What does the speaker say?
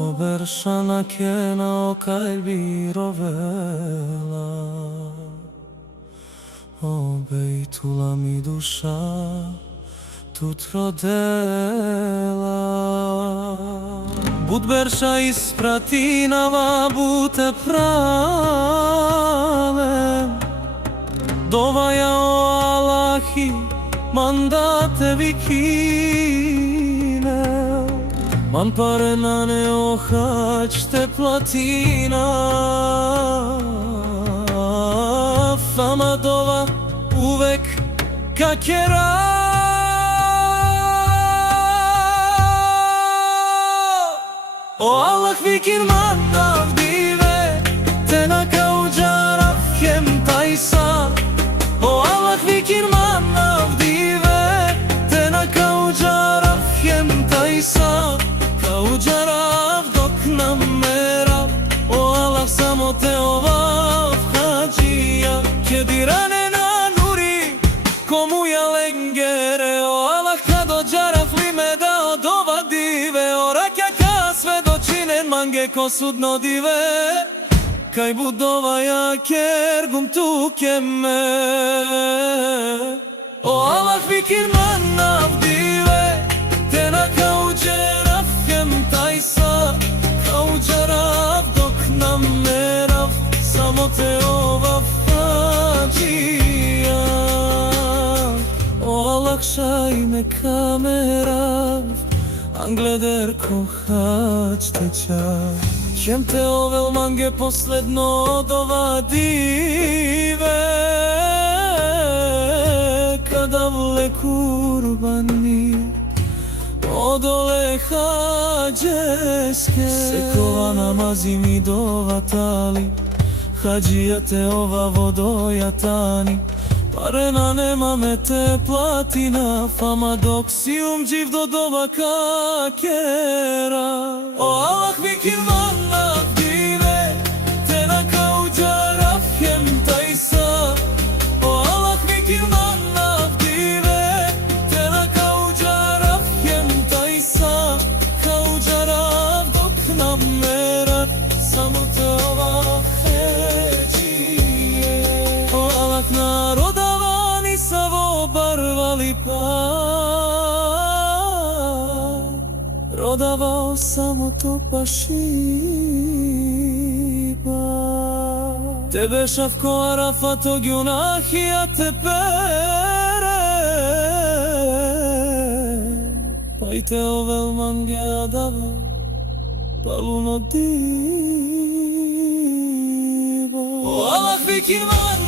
Obershana kena o kalbi rovela, o beitula mi dusza тут родела. Budberša ispratinava bute prave, dovaja o Allahi mandate vikine, man pare na ne ohačte platina, fama dova uvek kakera. O Allah vikin man avdive, te na kauđara hem tajsa. O Allah vikin man avdive, te na kauđara hem tajsa. Kauđara dok nam mera, o Allah samo te ovav hađija. Kedirane na nuri, komu ja lengere. O Allah kado džaraf li me da od ova dive. O rakjaka sve dočinen mange ko sudno dive. Kaj budova ja kergum tu keme. O Allah vikin man avdive, te na kauđera hem tajsa. Kauđara dok nam merav, samo te ova fađija. O Allah šaj me kamerav, Angleder ko hač teča. Kem te ovel mange posledno dova dive. Kada vle kurbani odole hađeske. Sekova namazi mi dovatali, hađija te ova vodojatani. Parena nema me te platina, fama dok si umđiv do dova kakera. O Allah vikin man avdive, te na kauđara hem tajsa. O Allah vikin man avdive, te na kauđara hem tajsa. Kauđara dok nam mera, samo te ova heđije. O Allah narodavani savo barvali pa, rodavao samo to pašiba. Tebe šavko Arafatog junahija te pere, pa i te ovel mange adava paluno diva. O Allah vikin man